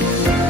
Bye.